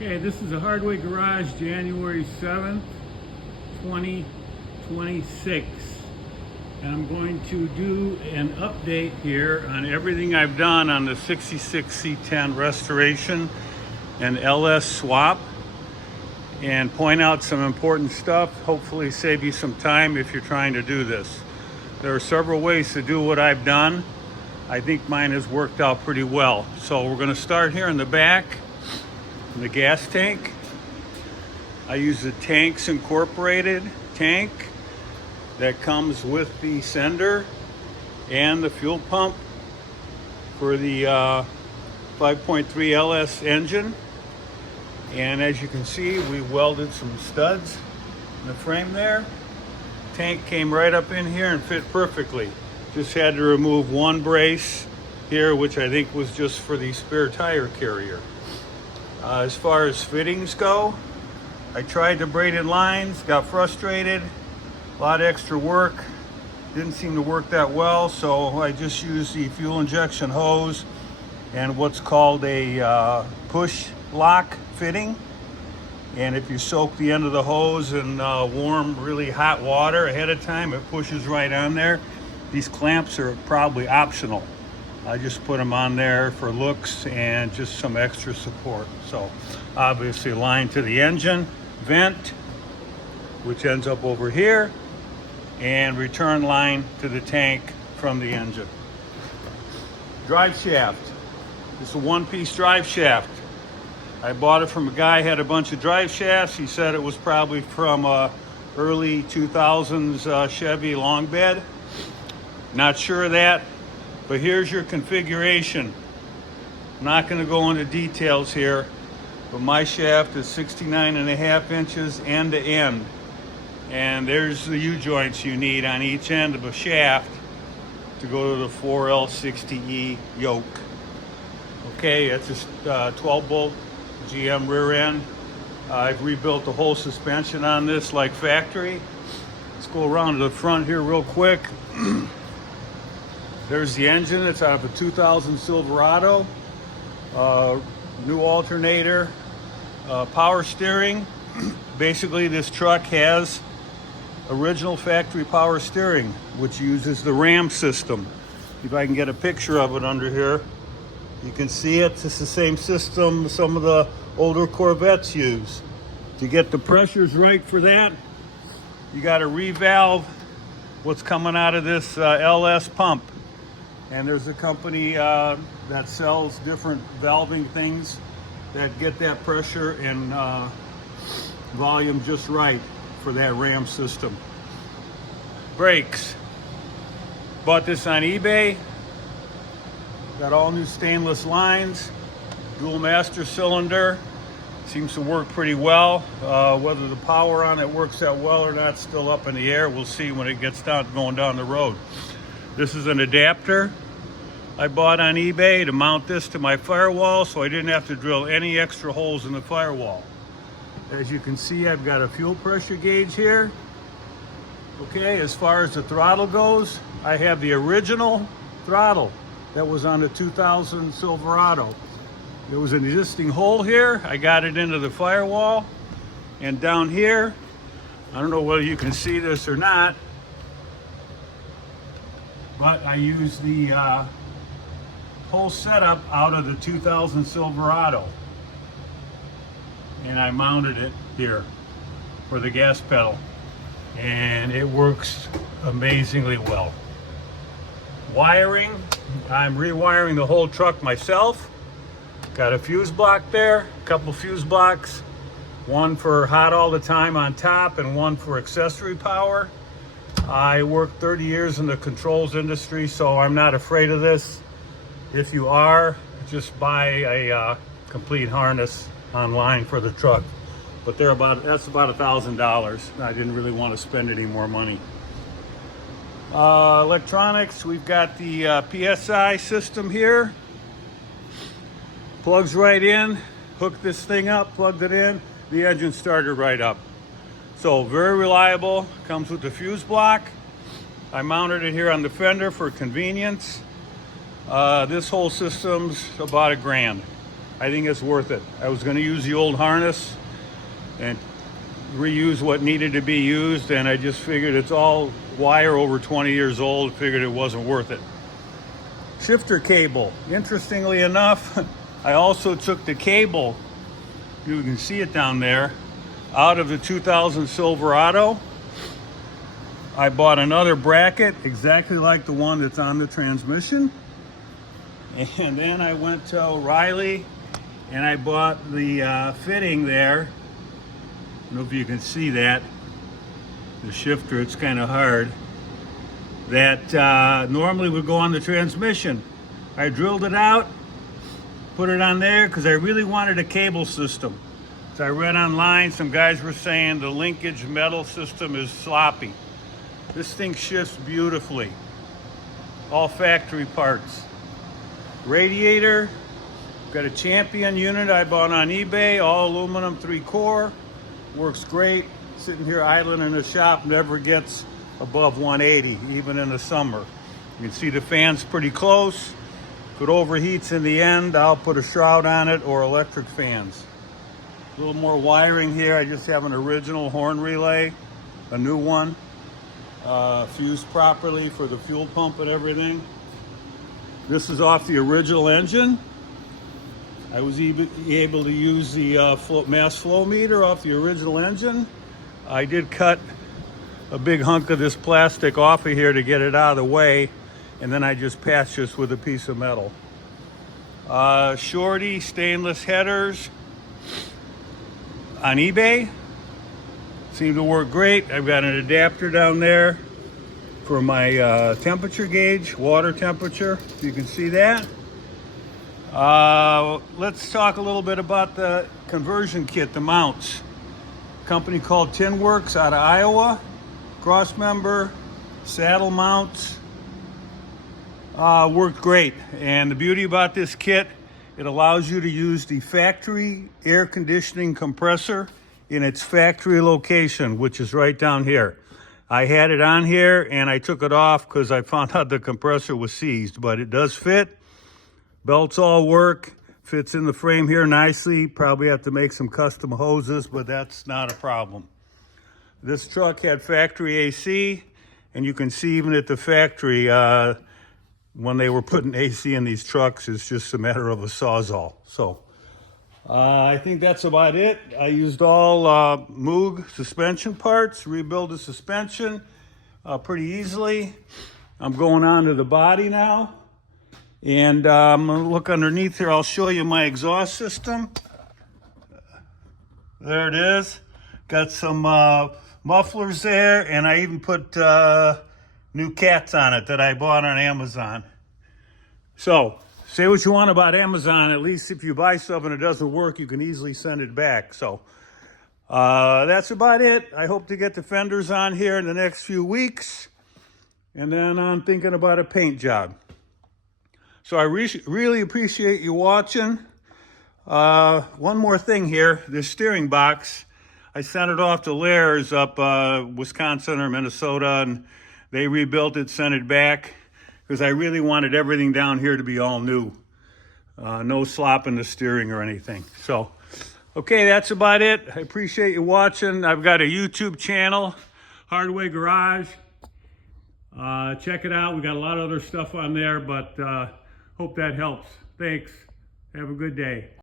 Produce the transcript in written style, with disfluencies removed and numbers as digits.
Okay, this is a Hardway Garage, January 7th, 2026. And I'm going to do an update here on everything I've done on the 66 C10 restoration and LS swap, and point out some important stuff, hopefully save you some time if you're trying to do this. There are several ways to do what I've done. I think mine has worked out pretty well. So we're going to start here in the back, in the gas tank. I use the Tanks Incorporated tank that comes with the sender and the fuel pump for the 5.3 LS engine. And as you can see, we welded some studs in the frame there. Tank came right up in here and fit perfectly. Just had to remove one brace here, which I think was just for the spare tire carrier. As far as fittings go, I tried the braided lines, got frustrated, a lot of extra work, didn't seem to work that well, so I just used the fuel injection hose and what's called a push lock fitting. And if you soak the end of the hose in warm, really hot water ahead of time, it pushes right on there. These clamps are probably optional. I just put them on there for looks and just some extra support. So obviously line to the engine, vent, which ends up over here, and return line to the tank from the engine. Drive shaft. This is a one-piece drive shaft. I bought it from a guy who had a bunch of drive shafts. He said it was probably from a early 2000s Chevy long bed. Not sure of that, but here's your configuration. I'm not going to go into details here, but my shaft is 69.5 inches end to end. And there's the U-joints you need on each end of a shaft to go to the 4L60E yoke. Okay, it's a 12-bolt GM rear end. I've rebuilt the whole suspension on this like factory. Let's go around to the front here real quick. There's the engine. It's out of a 2000 Silverado. New alternator, power steering. Basically, this truck has original factory power steering, which uses the RAM system. If I can get a picture of it under here, you can see it. It's the same system some of the older Corvettes use. To get the pressures right for that, you got to revalve what's coming out of this LS pump. And there's a company that sells different valving things that get that pressure and volume just right for that RAM system. Brakes. Bought this on eBay. Got all new stainless lines, dual master cylinder. Seems to work pretty well. Whether the power on it works that well or not, still up in the air. We'll see when it gets going down the road. This is an adapter I bought on eBay to mount this to my firewall, so I didn't have to drill any extra holes in the firewall. As you can see, I've got a fuel pressure gauge here. Okay, as far as the throttle goes, I have the original throttle that was on the 2000 Silverado. There was an existing hole here. I got it into the firewall, and down here, I don't know whether you can see this or not, but I used the whole setup out of the 2000 Silverado, and I mounted it here for the gas pedal, and it works amazingly well. Wiring, I'm rewiring the whole truck myself. Got a fuse block there, a couple fuse blocks, one for hot all the time on top and one for accessory power. I worked 30 years in the controls industry, so I'm not afraid of this. If you are, just buy a complete harness online for the truck. But that's about $1,000. I didn't really want to spend any more money. Electronics, we've got the PSI system here. Plugs right in, hooked this thing up, plugged it in, the engine started right up. So very reliable, comes with the fuse block. I mounted it here on the fender for convenience. This whole system's about $1,000. I think it's worth it. I was going to use the old harness and reuse what needed to be used, and I just figured it's all wire over 20 years old, figured it wasn't worth it. Shifter cable. Interestingly enough, I also took the cable, you can see it down there, out of the 2000 Silverado. I bought another bracket exactly like the one that's on the transmission. And then I went to O'Reilly and I bought the fitting there. I don't know if you can see that. The shifter, it's kind of hard. That normally would go on the transmission. I drilled it out, put it on there because I really wanted a cable system. So I read online, some guys were saying the linkage metal system is sloppy. This thing shifts beautifully. All factory parts. Radiator, got a Champion unit I bought on eBay, all aluminum 3-core. Works great. Sitting here idling in the shop, never gets above 180, even in the summer. You can see the fan's pretty close. If it overheats in the end, I'll put a shroud on it or electric fans. A little more wiring here. I just have an original horn relay, a new one, fused properly for the fuel pump and everything. This is off the original engine. I was able to use the mass flow meter off the original engine. I did cut a big hunk of this plastic off of here to get it out of the way, and then I just patched this with a piece of metal. Shorty stainless headers on eBay. Seem to work great. I've got an adapter down there for my temperature gauge, water temperature, if you can see that. Let's talk a little bit about the conversion kit, the mounts. Company called Tin Works out of Iowa. Cross member, saddle mounts. Worked great. And the beauty about this kit, it allows you to use the factory air conditioning compressor in its factory location, which is right down here. I had it on here and I took it off because I found out the compressor was seized, but it does fit. Belts all work, fits in the frame here nicely. Probably have to make some custom hoses, but that's not a problem. This truck had factory AC, and you can see even at the factory, when they were putting AC in these trucks, it's just a matter of a sawzall. So I think that's about it. I used all Moog suspension parts, rebuild the suspension pretty easily. I'm going on to the body now. And I'm going to look underneath here. I'll show you my exhaust system. There it is. Got some mufflers there, and I even put new cats on it that I bought on Amazon. So, say what you want about Amazon. At least if you buy stuff and it doesn't work, you can easily send it back. So, that's about it. I hope to get the fenders on here in the next few weeks. And then I'm thinking about a paint job. So I really appreciate you watching. One more thing here, this steering box, I sent it off to Lair's up Wisconsin or Minnesota, and they rebuilt it, sent it back, because I really wanted everything down here to be all new. No slop in the steering or anything. So, okay, that's about it. I appreciate you watching. I've got a YouTube channel, Hardway Garage. Check it out. We got a lot of other stuff on there, but hope that helps. Thanks. Have a good day.